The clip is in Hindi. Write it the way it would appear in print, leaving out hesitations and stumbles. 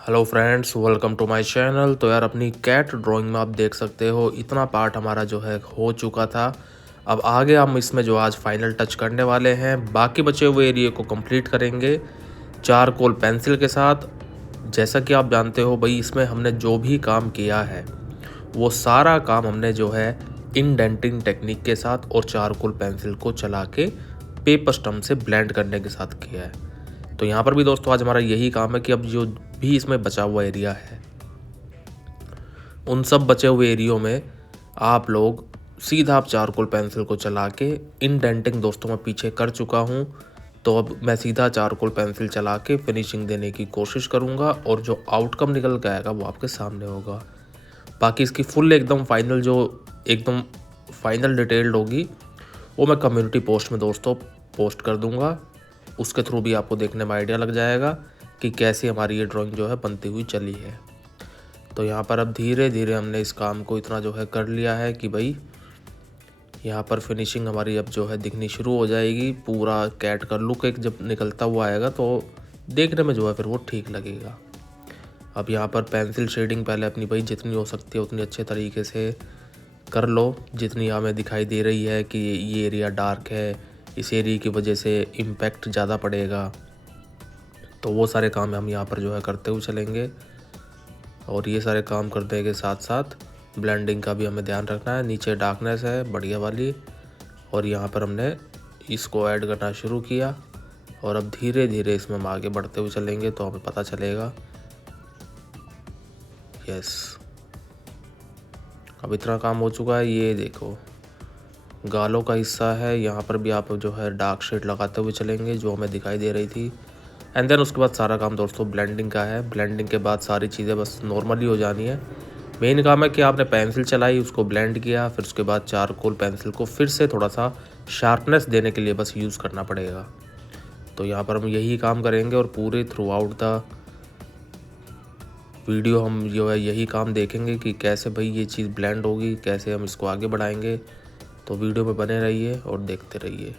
Hello friends, welcome to my channel. तो यार अपनी कैट ड्राइंग में आप देख सकते हो इतना पार्ट हमारा जो है हो चुका था। अब आगे हम इसमें जो आज फाइनल टच करने वाले हैं, बाकी बचे हुए एरिया को कंप्लीट करेंगे चारकोल पेंसिल के साथ। जैसा कि आप जानते हो भाई, इसमें हमने जो भी काम किया है वो सारा काम हमने जो है इंडेंटिंग टेक्निक के साथ और चारकोल पेंसिल को चला के पेपर स्टम्प से ब्लेंड करने के साथ किया है। तो यहाँ पर भी दोस्तों आज हमारा यही काम है कि अब जो भी इसमें बचा हुआ एरिया है उन सब बचे हुए एरियो में आप लोग सीधा आप चारकोल पेंसिल को चला के इंडेंटिंग दोस्तों मैं पीछे कर चुका हूँ। तो अब मैं सीधा चारकोल पेंसिल चला के फिनिशिंग देने की कोशिश करूँगा और जो आउटकम निकल के आएगा वो आपके सामने होगा। बाकी इसकी फुल एकदम फाइनल जो एकदम फाइनल डिटेल्ड होगी वो मैं कम्युनिटी पोस्ट में दोस्तों पोस्ट कर दूंगा। उसके थ्रू भी आपको देखने में आइडिया लग जाएगा कि कैसे हमारी ये ड्राइंग जो है बनती हुई चली है। तो यहाँ पर अब धीरे धीरे हमने इस काम को इतना जो है कर लिया है कि भाई यहाँ पर फिनिशिंग हमारी अब जो है दिखनी शुरू हो जाएगी। पूरा कैट का लुक एक जब निकलता हुआ आएगा तो देखने में जो है फिर वो ठीक लगेगा। अब यहाँ पर पेंसिल शेडिंग पहले अपनी भाई जितनी हो सकती है उतनी अच्छे तरीके से कर लो, जितनी हमें दिखाई दे रही है कि ये एरिया डार्क है, इस एरिया की वजह से इम्पैक्ट ज़्यादा पड़ेगा। तो वो सारे काम हम यहाँ पर जो है करते हुए चलेंगे और ये सारे काम करने के साथ साथ ब्लेंडिंग का भी हमें ध्यान रखना है। नीचे डार्कनेस है बढ़िया वाली और यहाँ पर हमने इसको ऐड करना शुरू किया और अब धीरे धीरे इसमें हम आगे बढ़ते हुए चलेंगे तो हमें पता चलेगा। यस, अब इतना काम हो चुका है। ये देखो गालों का हिस्सा है, यहाँ पर भी आप जो है डार्क शेड लगाते हुए चलेंगे जो हमें दिखाई दे रही थी। एंड देन उसके बाद सारा काम दोस्तों ब्लेंडिंग का है। ब्लेंडिंग के बाद सारी चीज़ें बस नॉर्मली हो जानी है। मेन काम है कि आपने पेंसिल चलाई, उसको ब्लेंड किया, फिर उसके बाद चारकोल पेंसिल को फिर से थोड़ा सा शार्पनेस देने के लिए बस यूज़ करना पड़ेगा। तो यहाँ पर हम यही काम करेंगे और पूरे थ्रू आउट द वीडियो हम जो है यही काम देखेंगे कि कैसे भाई ये चीज़ ब्लेंड होगी, कैसे हम इसको आगे बढ़ाएंगे। तो वीडियो में बने रहिए और देखते रहिए।